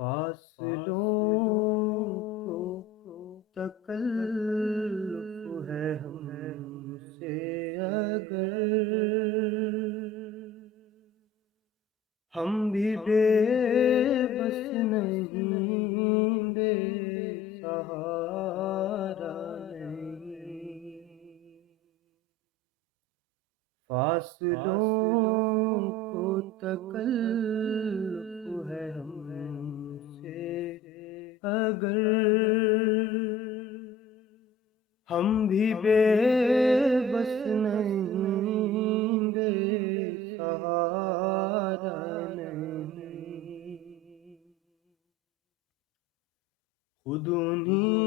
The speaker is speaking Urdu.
فاصلوں کو تکلف ہے ہم سے اگر ہم بھی بے بس نہیں، بے سہارا نہیں۔ فاصلوں کو تکلف ہے ہم سے اگر ہم بھی بے بس نہیں، بے سہارا نہیں۔ خود انہی